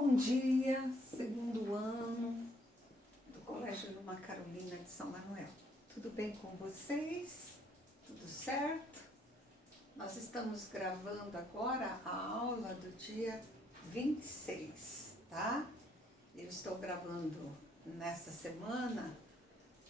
Bom dia, segundo ano do Colégio Numa Carolina de São Manuel. Tudo bem com vocês? Tudo certo? Nós estamos gravando agora a aula do dia 26, tá? Eu estou gravando nessa semana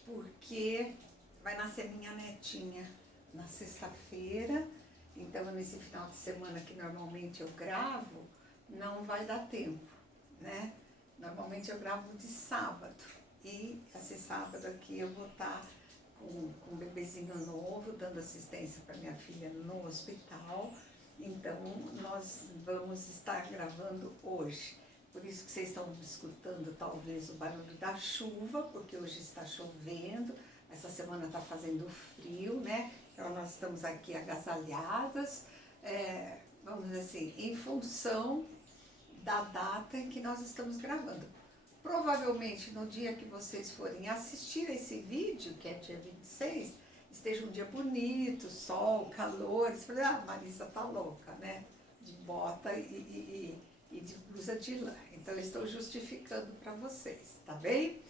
porque vai nascer minha netinha na sexta-feira, então nesse final de semana que normalmente eu gravo, não vai dar tempo, né? Normalmente eu gravo de sábado e esse sábado aqui eu vou estar com um bebezinho novo, dando assistência para minha filha no hospital, então nós vamos estar gravando hoje. Por isso que vocês estão escutando talvez o barulho da chuva, porque hoje está chovendo, essa semana está fazendo frio, né? Então nós estamos aqui agasalhadas, vamos dizer assim, em função da data em que nós estamos gravando. Provavelmente no dia que vocês forem assistir esse vídeo, que é dia 26, esteja um dia bonito, sol, calor, você fala, Marisa tá louca, né? De bota e de blusa de lã. Então eu estou justificando para vocês, tá bem?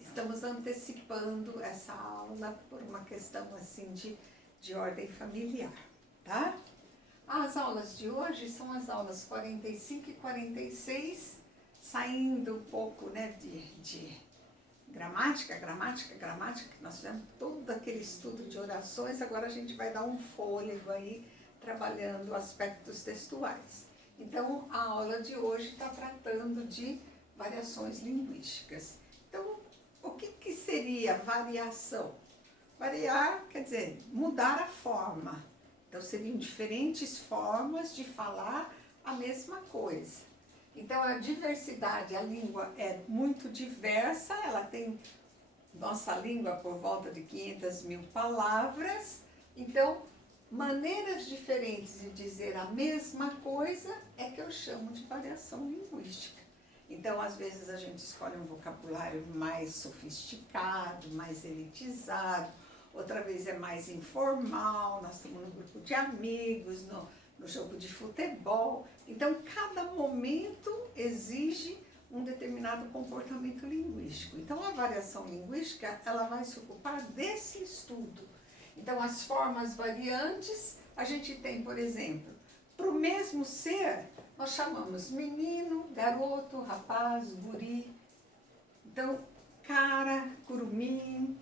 Estamos antecipando essa aula por uma questão assim de ordem familiar, tá? As aulas de hoje são as aulas 45 e 46, saindo um pouco, né, de gramática, que nós fizemos todo aquele estudo de orações, agora a gente vai dar um fôlego aí, trabalhando aspectos textuais. Então, a aula de hoje está tratando de variações linguísticas. Então, o que seria variação? Variar quer dizer mudar a forma. Então, seriam diferentes formas de falar a mesma coisa. Então, a diversidade, a língua é muito diversa, ela tem, nossa língua, por volta de 500.000 palavras. Então, maneiras diferentes de dizer a mesma coisa é que eu chamo de variação linguística. Então, às vezes, a gente escolhe um vocabulário mais sofisticado, mais elitizado, outra vez é mais informal, nós estamos no grupo de amigos, no jogo de futebol. Então, cada momento exige um determinado comportamento linguístico. Então, a variação linguística, ela vai se ocupar desse estudo. Então, as formas variantes, a gente tem, por exemplo, para o mesmo ser, nós chamamos menino, garoto, rapaz, guri. Então, cara, curumim,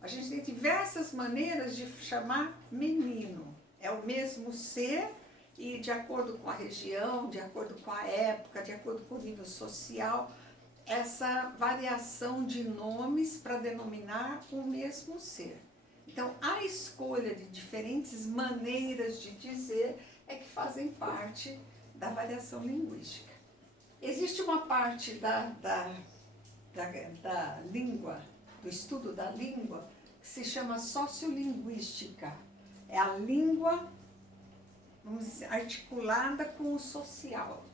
a gente tem diversas maneiras de chamar menino. É o mesmo ser e de acordo com a região, de acordo com a época, de acordo com o nível social, essa variação de nomes para denominar o mesmo ser. Então, a escolha de diferentes maneiras de dizer é que fazem parte da variação linguística. Existe uma parte da língua, do estudo da língua, que se chama sociolinguística. É a língua, vamos dizer, articulada com o social.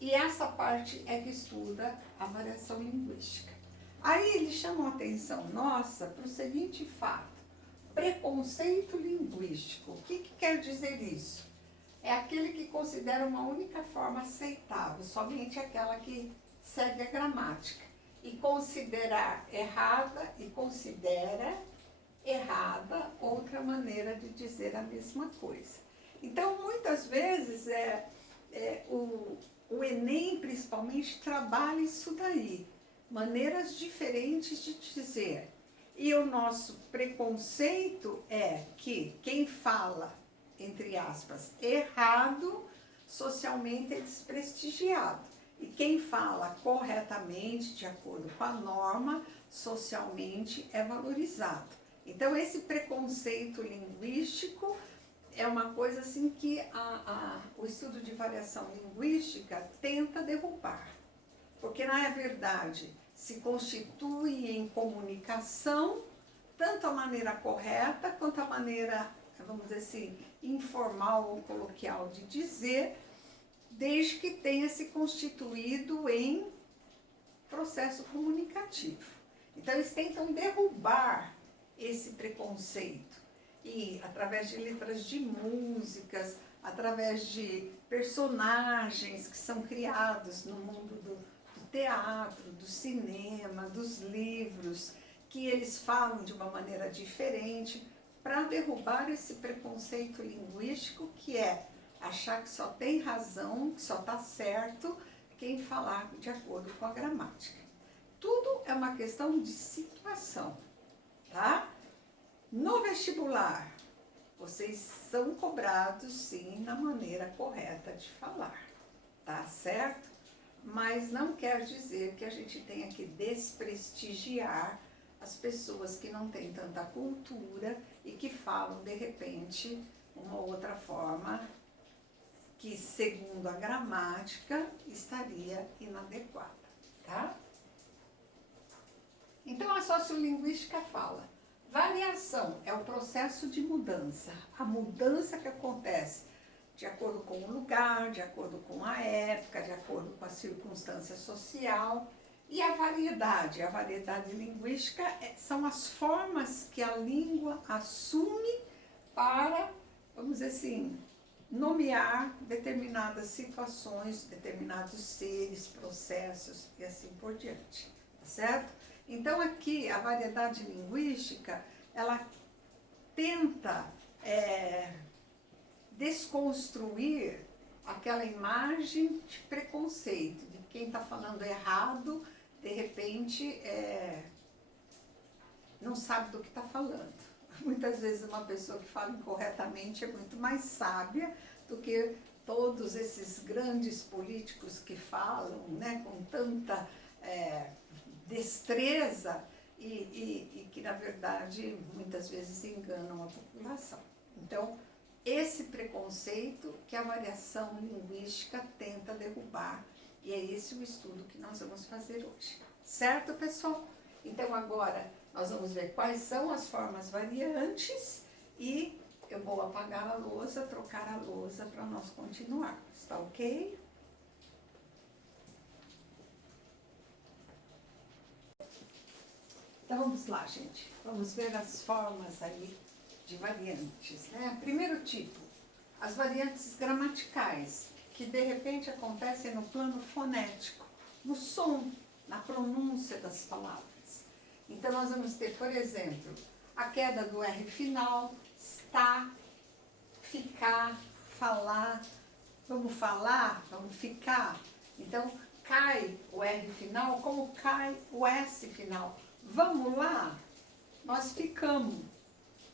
E essa parte é que estuda a variação linguística. Aí eles chamam a atenção nossa para o seguinte fato: preconceito linguístico. O que quer dizer isso? É aquele que considera uma única forma aceitável, somente aquela que segue a gramática. E considerar errada e considera errada outra maneira de dizer a mesma coisa. Então, muitas vezes, o Enem, principalmente, trabalha isso daí. Maneiras diferentes de dizer. E o nosso preconceito é que quem fala, entre aspas, errado, socialmente é desprestigiado. E quem fala corretamente, de acordo com a norma, socialmente é valorizado. Então, esse preconceito linguístico é uma coisa assim que o estudo de variação linguística tenta derrubar. Porque, na verdade, se constitui em comunicação tanto a maneira correta quanto a maneira, vamos dizer assim, informal ou coloquial de dizer, desde que tenha se constituído em processo comunicativo. Então, eles tentam derrubar esse preconceito. E, através de letras de músicas, através de personagens que são criados no mundo do teatro, do cinema, dos livros, que eles falam de uma maneira diferente, para derrubar esse preconceito linguístico que é achar que só tem razão, que só está certo quem falar de acordo com a gramática. Tudo é uma questão de situação, tá? No vestibular, vocês são cobrados, sim, na maneira correta de falar, tá certo? Mas não quer dizer que a gente tenha que desprestigiar as pessoas que não têm tanta cultura e que falam, de repente, uma outra forma que, segundo a gramática, estaria inadequada, tá? Então, a sociolinguística fala, variação é o processo de mudança, a mudança que acontece de acordo com o lugar, de acordo com a época, de acordo com a circunstância social. E a variedade linguística são as formas que a língua assume para, vamos dizer assim, nomear determinadas situações, determinados seres, processos e assim por diante, tá certo? Então aqui a variedade linguística, ela tenta desconstruir aquela imagem de preconceito, de quem está falando errado, de repente não sabe do que está falando. Muitas vezes uma pessoa que fala incorretamente é muito mais sábia do que todos esses grandes políticos que falam, né, com tanta destreza e que, na verdade, muitas vezes enganam a população. Então, esse preconceito que a variação linguística tenta derrubar, e é esse o estudo que nós vamos fazer hoje. Certo, pessoal? Então, agora, nós vamos ver quais são as formas variantes e eu vou apagar a lousa, trocar a lousa para nós continuarmos, tá ok? Então, vamos lá, gente. Vamos ver as formas aí de variantes, né? Primeiro tipo, as variantes gramaticais, que de repente acontecem no plano fonético, no som, na pronúncia das palavras. Então, nós vamos ter, por exemplo, a queda do R final, estar, ficar, falar, vamos ficar. Então, cai o R final, como cai o S final. Vamos lá, nós ficamos,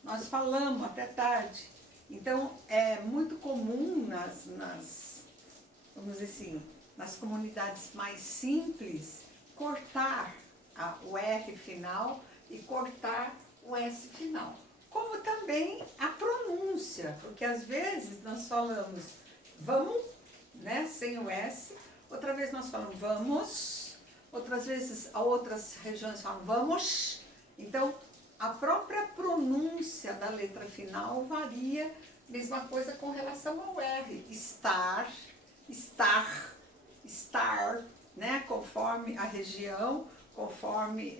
nós falamos até tarde. Então, é muito comum vamos dizer assim, nas comunidades mais simples, cortar o R final e cortar o S final. Como também a pronúncia, porque às vezes nós falamos vamos, né, sem o S, outra vez nós falamos vamos, outras vezes outras regiões falam vamos. Então, a própria pronúncia da letra final varia, mesma coisa com relação ao R. Estar, né? Conforme a região, conforme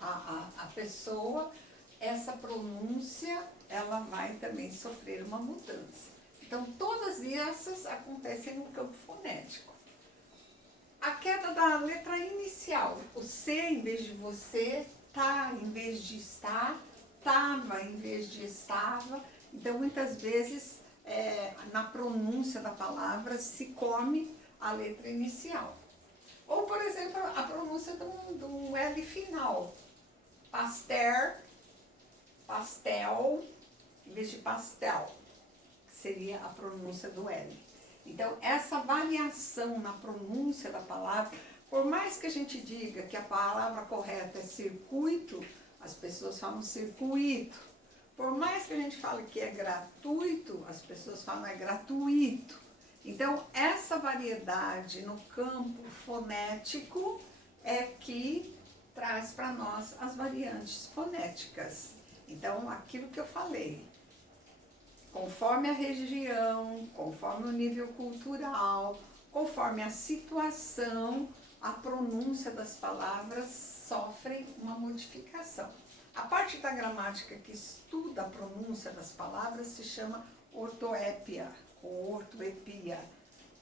a pessoa, essa pronúncia, ela vai também sofrer uma mudança. Então, todas essas acontecem no campo fonético. A queda da letra inicial, o C em vez de você, tá em vez de estar, tava em vez de estava. Então, muitas vezes, na pronúncia da palavra, se come a letra inicial. Ou, por exemplo, a pronúncia do L final. Pastel, em vez de pastel, que seria a pronúncia do L. Então, essa variação na pronúncia da palavra, por mais que a gente diga que a palavra correta é circuito, as pessoas falam circuito. Por mais que a gente fale que é gratuito, as pessoas falam é gratuito. Então, essa variedade no campo fonético é que traz para nós as variantes fonéticas. Então, aquilo que eu falei, conforme a região, conforme o nível cultural, conforme a situação, a pronúncia das palavras sofrem uma modificação. A parte da gramática que estuda a pronúncia das palavras se chama ortoépia, ortoepia,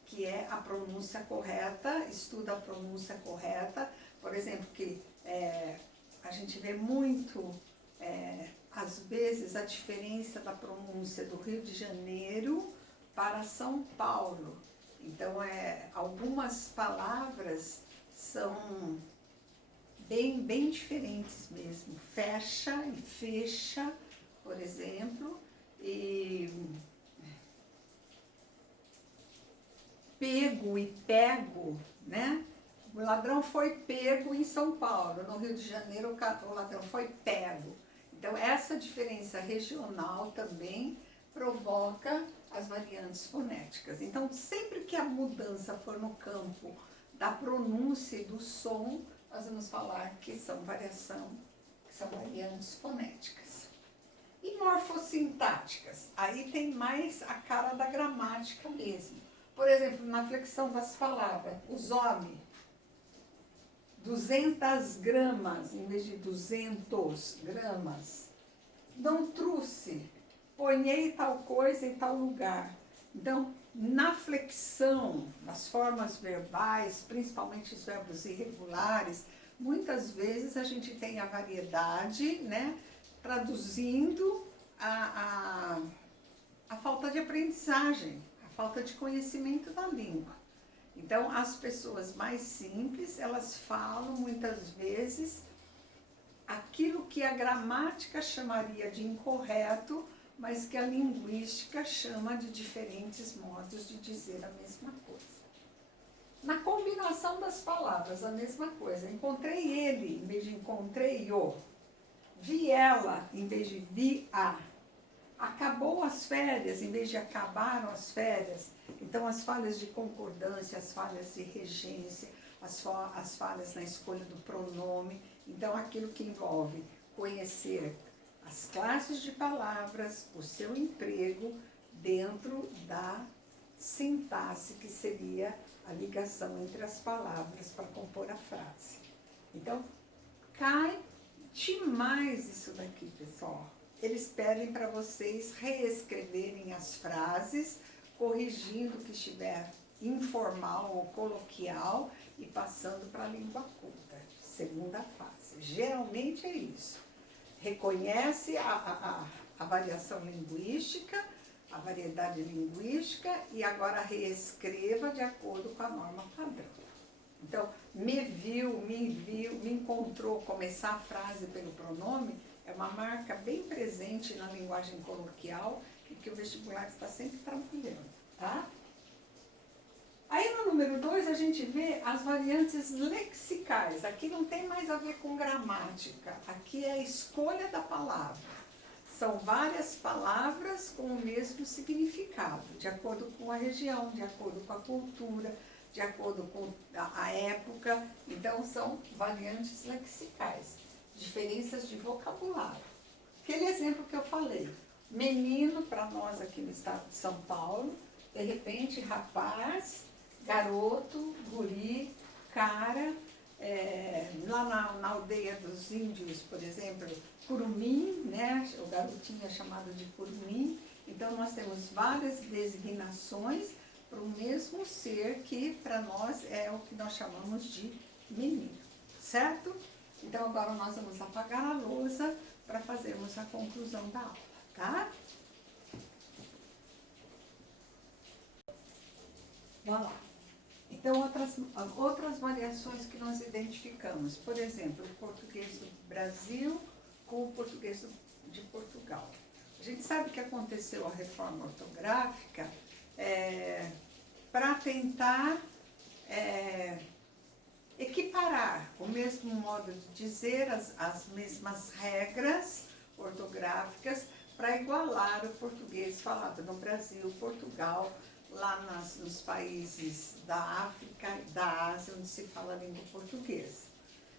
que é a pronúncia correta, estuda a pronúncia correta. Por exemplo, que a gente vê muito, às vezes, a diferença da pronúncia do Rio de Janeiro para São Paulo. Então, algumas palavras são bem diferentes mesmo. Fecha e fecha, por exemplo, e pego e pego, né? O ladrão foi pego em São Paulo, no Rio de Janeiro o ladrão foi pego. Então, essa diferença regional também provoca as variantes fonéticas. Então, sempre que a mudança for no campo da pronúncia e do som, nós vamos falar que são variantes fonéticas. E morfossintáticas, aí tem mais a cara da gramática mesmo. Por exemplo, na flexão das palavras, os homens, 200 gramas em vez de 200 gramas. Não trouxe, ponhei tal coisa em tal lugar. Então, na flexão, nas formas verbais, principalmente os verbos irregulares, muitas vezes a gente tem a variedade, né, traduzindo a falta de aprendizagem, a falta de conhecimento da língua. Então, as pessoas mais simples, elas falam muitas vezes aquilo que a gramática chamaria de incorreto, mas que a linguística chama de diferentes modos de dizer a mesma coisa. Na combinação das palavras, a mesma coisa. Encontrei ele em vez de encontrei-o. Vi ela em vez de vi-a. Acabou as férias em vez de acabaram as férias. Então, as falhas de concordância, as falhas de regência, as falhas na escolha do pronome. Então, aquilo que envolve conhecer as classes de palavras, o seu emprego dentro da sintaxe, que seria a ligação entre as palavras para compor a frase. Então, cai demais isso daqui, pessoal. Eles pedem para vocês reescreverem as frases, corrigindo o que estiver informal ou coloquial e passando para a língua culta. Segunda fase. Geralmente é isso. Reconhece a variação linguística, a variedade linguística e agora reescreva de acordo com a norma padrão. Então, me viu, me encontrou, começar a frase pelo pronome é uma marca bem presente na linguagem coloquial e que o vestibular está sempre trabalhando, tá? Aí no número 2 a gente vê as variantes lexicais. Aqui não tem mais a ver com gramática, aqui é a escolha da palavra. São várias palavras com o mesmo significado, de acordo com a região, de acordo com a cultura, de acordo com a época. Então são variantes lexicais, diferenças de vocabulário. Aquele exemplo que eu falei, menino para nós aqui no estado de São Paulo, de repente rapaz, garoto, guri, cara, lá na aldeia dos índios, por exemplo, curumim, né? O garotinho é chamado de curumim. Então, nós temos várias designações para o mesmo ser que, para nós, é o que nós chamamos de menino, certo? Então, agora nós vamos apagar a lousa para fazermos a conclusão da aula, tá? Vamos lá. Então, outras variações que nós identificamos, por exemplo, o português do Brasil com o português de Portugal. A gente sabe que aconteceu a reforma ortográfica para tentar equiparar o mesmo modo de dizer, as mesmas regras ortográficas, para igualar o português falado no Brasil, Portugal, lá nos países da África e da Ásia, onde se fala a língua portuguesa.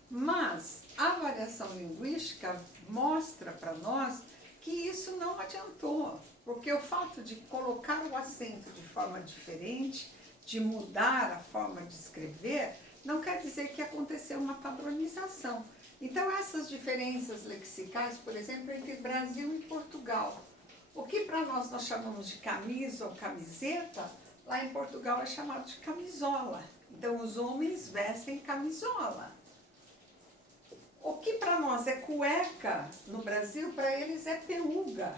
Mas a variação linguística mostra para nós que isso não adiantou, porque o fato de colocar o acento de forma diferente, de mudar a forma de escrever, não quer dizer que aconteceu uma padronização. Então, essas diferenças lexicais, por exemplo, entre Brasil e Portugal. O que para nós chamamos de camisa ou camiseta, lá em Portugal é chamado de camisola. Então, os homens vestem camisola. O que para nós é cueca, no Brasil, para eles é peúga.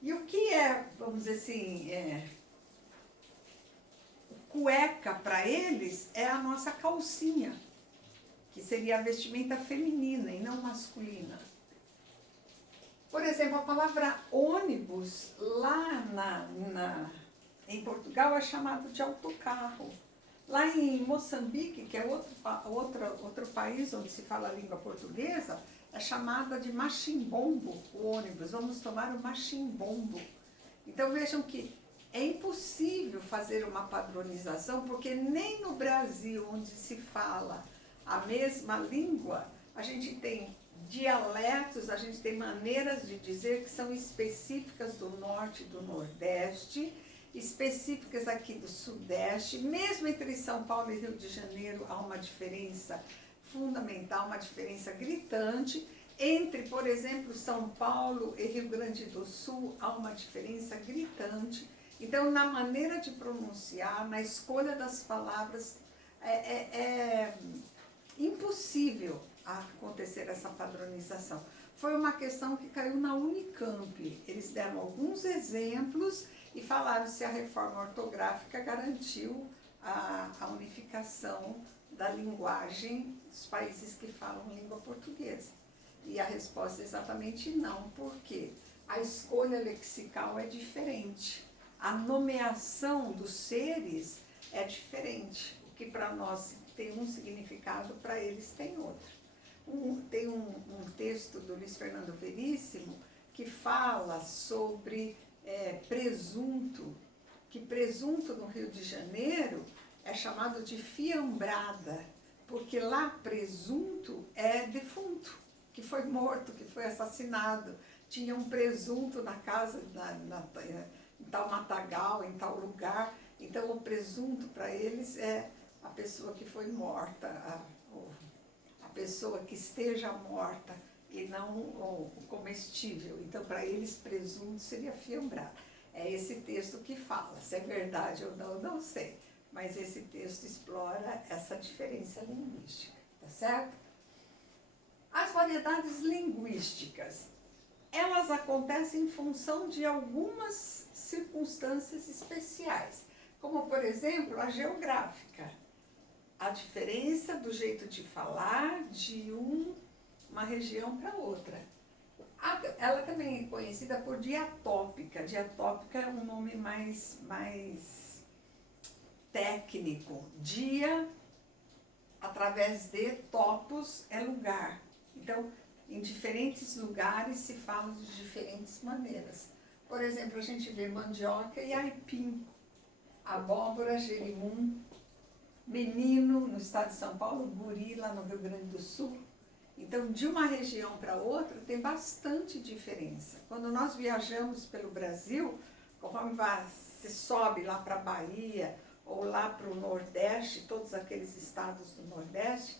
E o que é, vamos dizer assim, cueca para eles é a nossa calcinha, que seria a vestimenta feminina e não masculina. Por exemplo, a palavra ônibus, lá em Portugal, é chamado de autocarro. Lá em Moçambique, que é outro país onde se fala a língua portuguesa, é chamada de machimbombo, o ônibus. Vamos tomar o machimbombo. Então vejam que é impossível fazer uma padronização, porque nem no Brasil, onde se fala a mesma língua, a gente tem dialetos, a gente tem maneiras de dizer que são específicas do norte e do nordeste, específicas aqui do sudeste. Mesmo entre São Paulo e Rio de Janeiro há uma diferença fundamental, uma diferença gritante. Entre, por exemplo, São Paulo e Rio Grande do Sul há uma diferença gritante. Então, na maneira de pronunciar, na escolha das palavras, é impossível acontecer essa padronização. Foi uma questão que caiu na Unicamp. Eles deram alguns exemplos e falaram se a reforma ortográfica garantiu a unificação da linguagem dos países que falam língua portuguesa. E a resposta é exatamente não, porque a escolha lexical é diferente. A nomeação dos seres é diferente. O que para nós tem um significado, para eles tem outro. Tem um texto do Luiz Fernando Veríssimo que fala sobre presunto, que presunto no Rio de Janeiro é chamado de fiambrada, porque lá presunto é defunto, que foi morto, que foi assassinado. Tinha um presunto na casa, em tal matagal, em tal lugar. Então, o presunto para eles é a pessoa que foi morta, a pessoa que esteja morta e não o comestível. Então, para eles, presunto seria fiambrado. É esse texto que fala. Se é verdade ou não, não sei. Mas esse texto explora essa diferença linguística, tá certo? As variedades linguísticas, elas acontecem em função de algumas circunstâncias especiais, como, por exemplo, a geográfica. A diferença do jeito de falar de uma região para outra. Ela também é conhecida por diatópica. Diatópica é um nome mais técnico. Dia, através de topos, é lugar. Então, em diferentes lugares se fala de diferentes maneiras. Por exemplo, a gente vê mandioca e aipim, abóbora, jerimum, menino no estado de São Paulo, guri lá no Rio Grande do Sul. Então, de uma região para outra tem bastante diferença. Quando nós viajamos pelo Brasil, conforme se sobe lá para a Bahia ou lá para o Nordeste, todos aqueles estados do Nordeste,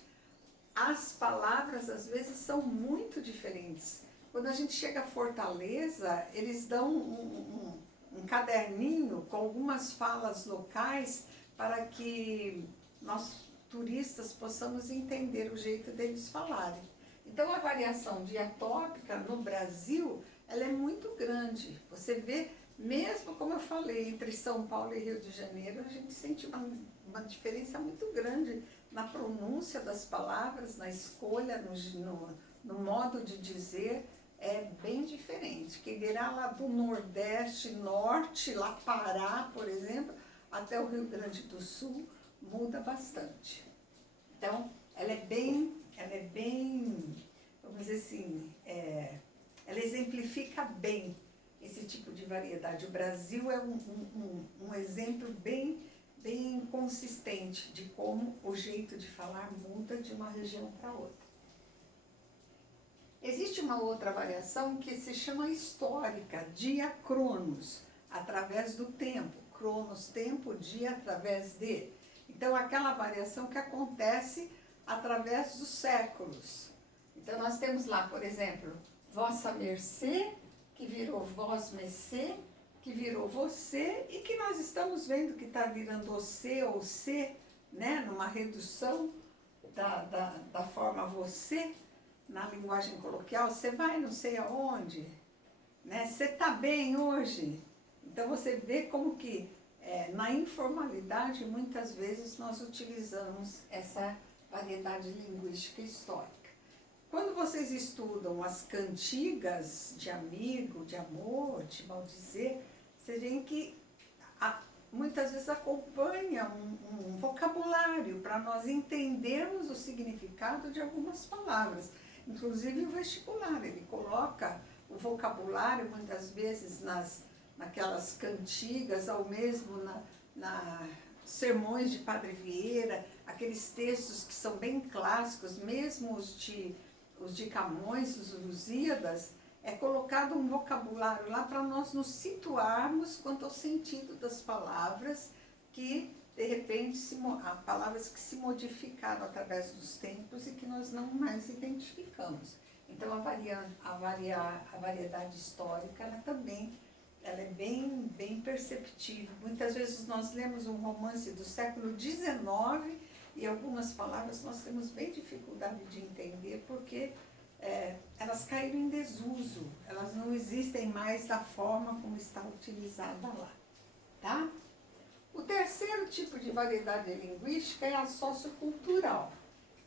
as palavras às vezes são muito diferentes. Quando a gente chega a Fortaleza, eles dão um caderninho com algumas falas locais para que nós turistas possamos entender o jeito deles falarem. Então, a variação diatópica no Brasil, ela é muito grande. Você vê, mesmo como eu falei, entre São Paulo e Rio de Janeiro, a gente sente uma diferença muito grande na pronúncia das palavras, na escolha, no modo de dizer, é bem diferente. Quem dirá lá do Nordeste, Norte, lá Pará, por exemplo, até o Rio Grande do Sul, muda bastante. Então, ela é bem, vamos dizer assim, ela exemplifica bem esse tipo de variedade. O Brasil é um exemplo bem consistente de como o jeito de falar muda de uma região para outra. Existe uma outra variação que se chama histórica, dia-cronos, através do tempo. Cronos, tempo, dia, através de. Então, aquela variação que acontece através dos séculos. Então, nós temos lá, por exemplo, Vossa Mercê que virou vós mercê, que virou você e que nós estamos vendo que está virando você ou se, né, numa redução da forma você, na linguagem coloquial, você vai não sei aonde, né? Você está bem hoje? Então você vê como que na informalidade muitas vezes nós utilizamos essa variedade linguística histórica. Quando vocês estudam as cantigas de amigo, de amor, de maldizer, você vê que muitas vezes acompanha um vocabulário para nós entendermos o significado de algumas palavras. Inclusive o vestibular, ele coloca o vocabulário muitas vezes naquelas cantigas, ou mesmo na sermões de Padre Vieira, aqueles textos que são bem clássicos, mesmo os de Camões, os Lusíadas, é colocado um vocabulário lá para nós nos situarmos quanto ao sentido das palavras que, de repente, palavras que se modificaram através dos tempos e que nós não mais identificamos. Então, a variedade histórica, ela é bem perceptível. Muitas vezes nós lemos um romance do século XIX e algumas palavras nós temos bem dificuldade de entender porque elas caíram em desuso, elas não existem mais da forma como está utilizada lá, tá? O terceiro tipo de variedade linguística é a sociocultural,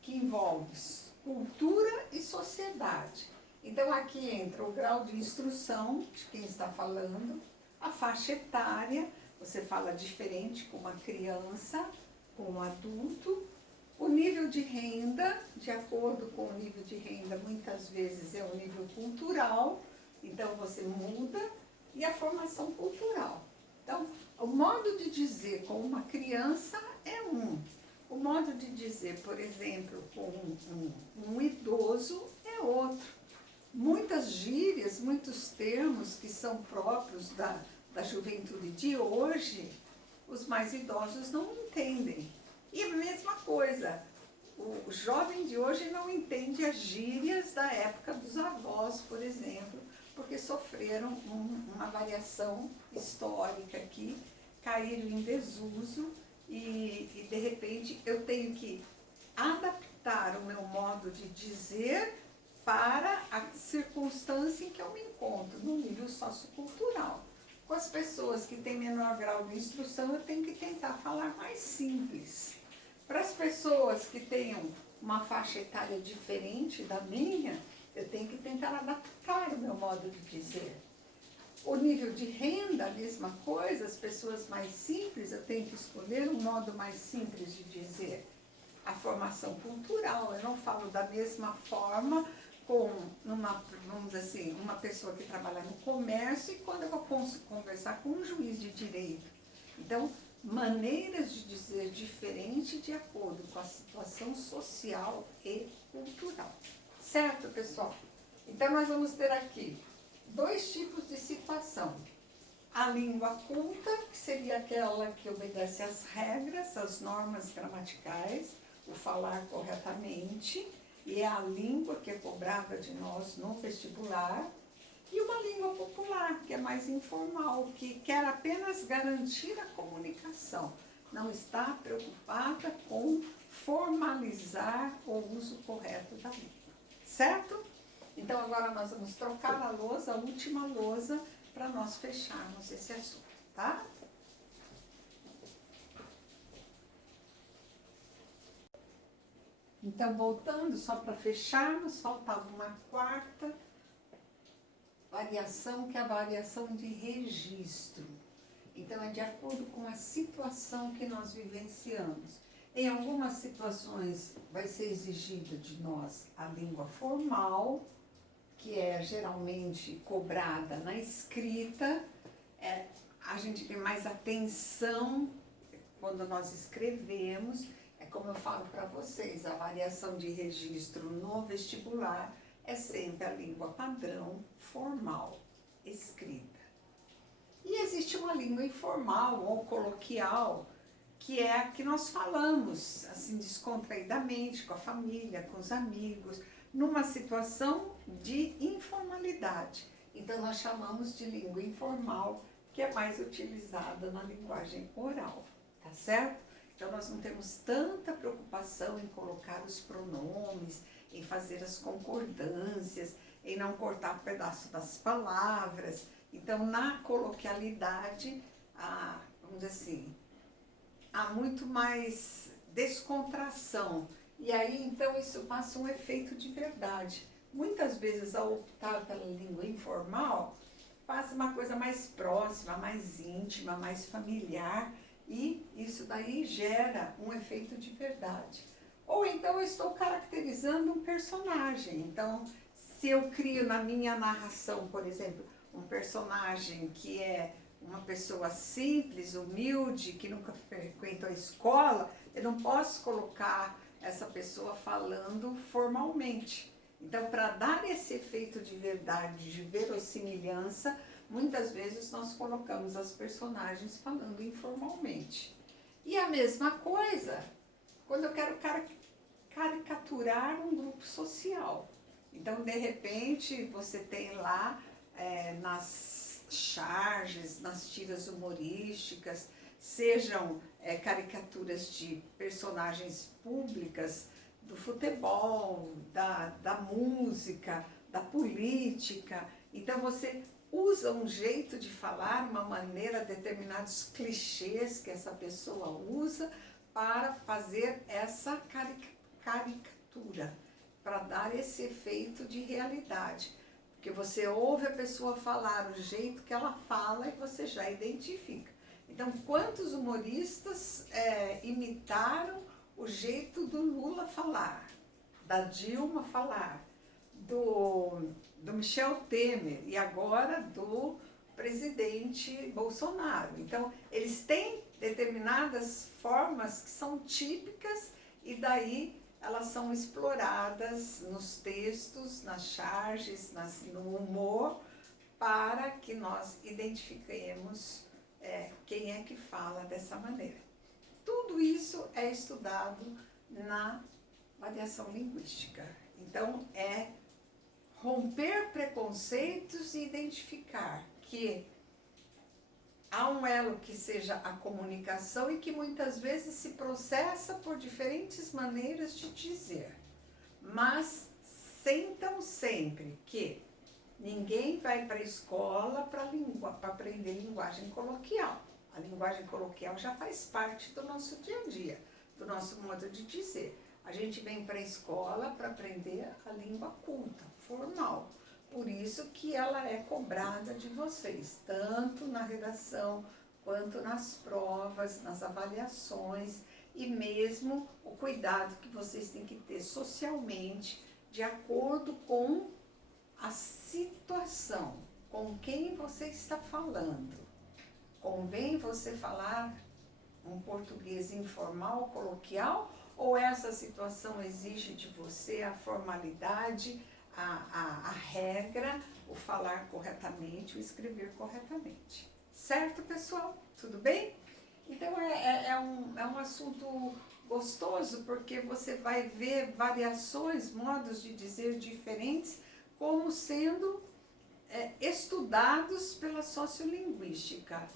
que envolve cultura e sociedade. Então aqui entra o grau de instrução de quem está falando, a faixa etária, você fala diferente com uma criança, com um adulto, o nível de renda, de acordo com o nível de renda, muitas vezes é o nível cultural, então você muda, e a formação cultural. Então, o modo de dizer com uma criança é um. O modo de dizer, por exemplo, com um idoso é outro. Muitas gírias, muitos termos que são próprios da juventude de hoje, os mais idosos não entendem. E a mesma coisa, o jovem de hoje não entende as gírias da época dos avós, por exemplo, porque sofreram uma variação histórica aqui, caíram em desuso e de repente eu tenho que adaptar o meu modo de dizer para a circunstância em que eu me encontro, no nível sociocultural. Com as pessoas que têm menor grau de instrução, eu tenho que tentar falar mais simples. Para as pessoas que tenham uma faixa etária diferente da minha, eu tenho que tentar adaptar o meu modo de dizer. O nível de renda, a mesma coisa, as pessoas mais simples, eu tenho que escolher um modo mais simples de dizer. A formação cultural, eu não falo da mesma forma com vamos dizer assim, uma pessoa que trabalha no comércio e quando eu vou conversar com um juiz de direito. Então, maneiras de dizer diferente de acordo com a situação social e cultural. Certo, pessoal? Então, nós vamos ter aqui 2 tipos de situação. A língua culta, que seria aquela que obedece às regras, às normas gramaticais, o falar corretamente, e é a língua que é cobrada de nós no vestibular. E uma língua popular, que é mais informal, que quer apenas garantir a comunicação, não está preocupada com formalizar o uso correto da língua. Certo? Então agora nós vamos trocar a lousa, a última lousa, para nós fecharmos esse assunto, tá? Então, voltando, só para fecharmos, faltava uma quarta variação, que é a variação de registro. Então, é de acordo com a situação que nós vivenciamos. Em algumas situações, vai ser exigida de nós a língua formal, que é geralmente cobrada na escrita. A gente tem mais atenção quando nós escrevemos. É como eu falo para vocês, a variação de registro no vestibular é sempre a língua padrão, formal, escrita. E existe uma língua informal ou coloquial, que é a que nós falamos, assim, descontraidamente, com a família, com os amigos, numa situação de informalidade. Então nós chamamos de língua informal, que é mais utilizada na linguagem oral, tá certo? Então nós não temos tanta preocupação em colocar os pronomes, em fazer as concordâncias, em não cortar pedaço das palavras. Então na coloquialidade, vamos dizer assim, há muito mais descontração. E aí, então, isso passa um efeito de verdade. Muitas vezes, ao optar pela língua informal, passa uma coisa mais próxima, mais íntima, mais familiar, e isso daí gera um efeito de verdade. Ou então, eu estou caracterizando um personagem. Então, se eu crio na minha narração, por exemplo, um personagem que é uma pessoa simples, humilde, que nunca frequentou a escola, eu não posso colocar essa pessoa falando formalmente. Então, para dar esse efeito de verdade, de verossimilhança, muitas vezes nós colocamos as personagens falando informalmente. E a mesma coisa quando eu quero caricaturar um grupo social. Então, de repente, você tem lá nas charges, nas tiras humorísticas, sejam caricaturas de personagens públicas, do futebol, da música, da política. Então você usa um jeito de falar, uma maneira, determinados clichês que essa pessoa usa para fazer essa caricatura, para dar esse efeito de realidade. Porque você ouve a pessoa falar o jeito que ela fala e você já identifica. Então, quantos humoristas imitaram o jeito do Lula falar, da Dilma falar, do Michel Temer e agora do presidente Bolsonaro. Então, eles têm determinadas formas que são típicas e daí elas são exploradas nos textos, nas charges, no humor, para que nós identifiquemos quem é que fala dessa maneira. Tudo isso é estudado na variação linguística. Então, é romper preconceitos e identificar que há um elo que seja a comunicação e que muitas vezes se processa por diferentes maneiras de dizer. Mas sentam sempre que ninguém vai para a escola para aprender linguagem coloquial. A linguagem coloquial já faz parte do nosso dia a dia, do nosso modo de dizer. A gente vem para a escola para aprender a língua culta, formal. Por isso que ela é cobrada de vocês, tanto na redação, quanto nas provas, nas avaliações, e mesmo o cuidado que vocês têm que ter socialmente, de acordo com a situação, com quem você está falando. Convém você falar um português informal, coloquial, ou essa situação exige de você a formalidade, a regra, o falar corretamente, o escrever corretamente. Certo, pessoal? Tudo bem? Então, é um assunto gostoso, porque você vai ver variações, modos de dizer diferentes, como sendo estudados pela sociolinguística,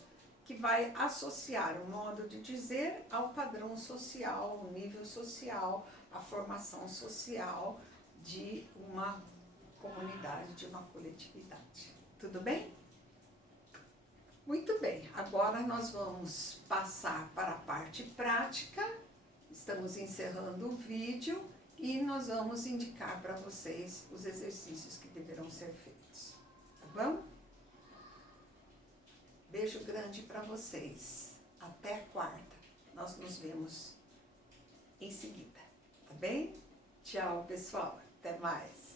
que vai associar o modo de dizer ao padrão social, o nível social, a formação social de uma comunidade, de uma coletividade. Tudo bem? Muito bem, agora nós vamos passar para a parte prática. Estamos encerrando o vídeo e nós vamos indicar para vocês os exercícios que deverão ser feitos. Tá bom? Beijo grande para vocês. Até quarta. Nós nos vemos em seguida. Tá bem? Tchau, pessoal. Até mais.